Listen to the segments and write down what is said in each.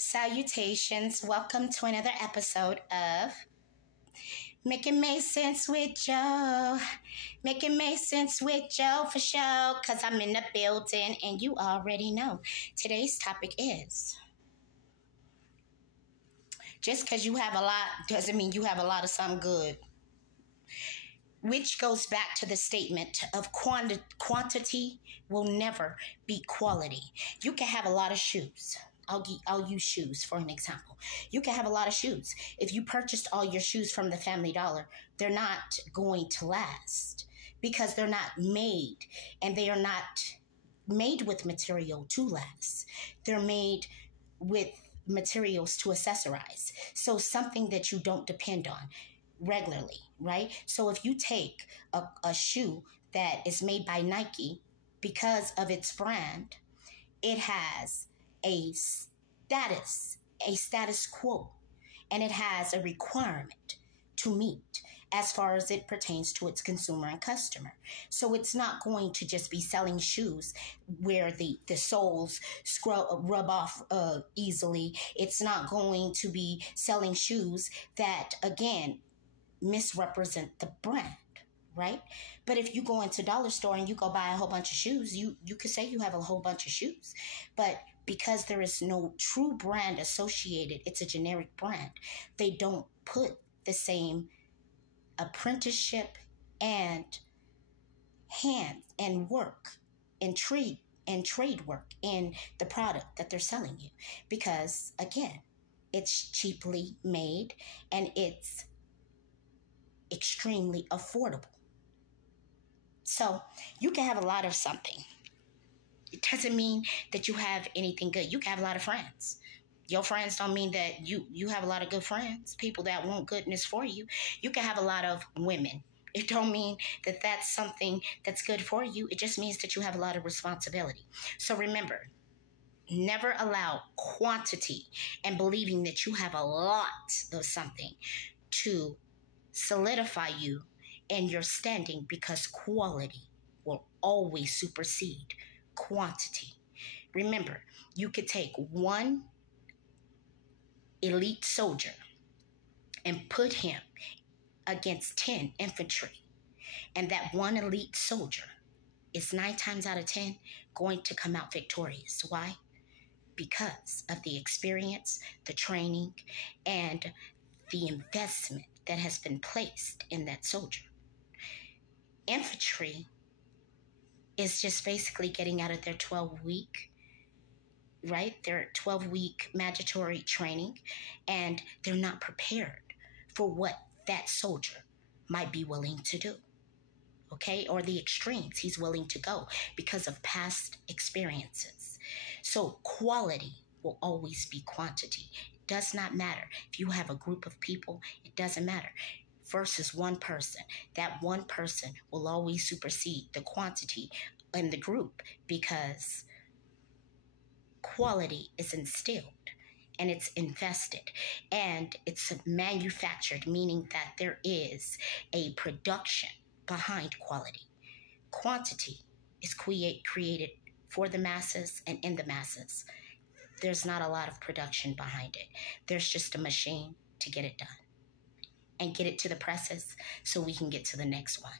Salutations. Welcome to another episode of Making Make Sense with Joe. Making Make Sense with Joe for sure, because I'm in the building and you already know. Today's topic is just because you have a lot doesn't mean you have a lot of something good. Which goes back to the statement of quantity will never be quality. You can have a lot of shoes. I'll use shoes for an example. You can have a lot of shoes. If you purchased all your shoes from the Family Dollar, they're not going to last because they're not made, and they are not made with material to last. They're made with materials to accessorize. So something that you don't depend on regularly, right? So if you take a shoe that is made by Nike, because of its brand, it has a status quo, and it has a requirement to meet as far as it pertains to its consumer and customer. So it's not going to just be selling shoes where the soles rub off easily. It's not going to be selling shoes that, again, misrepresent the brand, right? But if you go into dollar store and you go buy a whole bunch of shoes, you could say you have a whole bunch of shoes. But because there is no true brand associated, it's a generic brand, they don't put the same apprenticeship and hand and work and trade work in the product that they're selling you. Because again, it's cheaply made and it's extremely affordable. So you can have a lot of something. It doesn't mean that you have anything good. You can have a lot of friends. Your friends don't mean that you have a lot of good friends, people that want goodness for you. You can have a lot of women. It don't mean that that's something that's good for you. It just means that you have a lot of responsibility. So remember, never allow quantity and believing that you have a lot of something to solidify you in your standing, because quality will always supersede quantity. Remember, you could take one elite soldier and put him against 10 infantry, and that one elite soldier is 9 times out of 10 going to come out victorious. Why? Because of the experience, the training, and the investment that has been placed in that soldier. Infantry is just basically getting out of their 12-week, right? Their 12-week mandatory training, and they're not prepared for what that soldier might be willing to do, okay? Or the extremes he's willing to go because of past experiences. So quality will always be quantity. It does not matter. If you have a group of people, it doesn't matter. Versus one person. That one person will always supersede the quantity in the group, because quality is instilled and it's invested and it's manufactured, meaning that there is a production behind quality. Quantity is created for the masses and in the masses. There's not a lot of production behind it. There's just a machine to get it done and get it to the presses so we can get to the next one.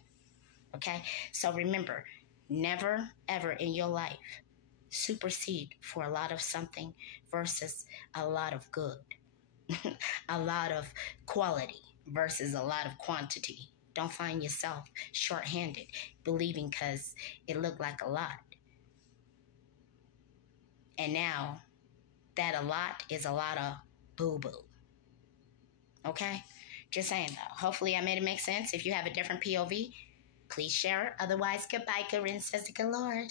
Okay? So remember, never, ever in your life supersede for a lot of something versus a lot of good. A lot of quality versus a lot of quantity. Don't find yourself short-handed believing because it looked like a lot. And now that a lot is a lot of boo-boo. Okay? Just saying, though. Hopefully I made it make sense. If you have a different POV, please share it. Otherwise, goodbye, good riddance, says the good Lord.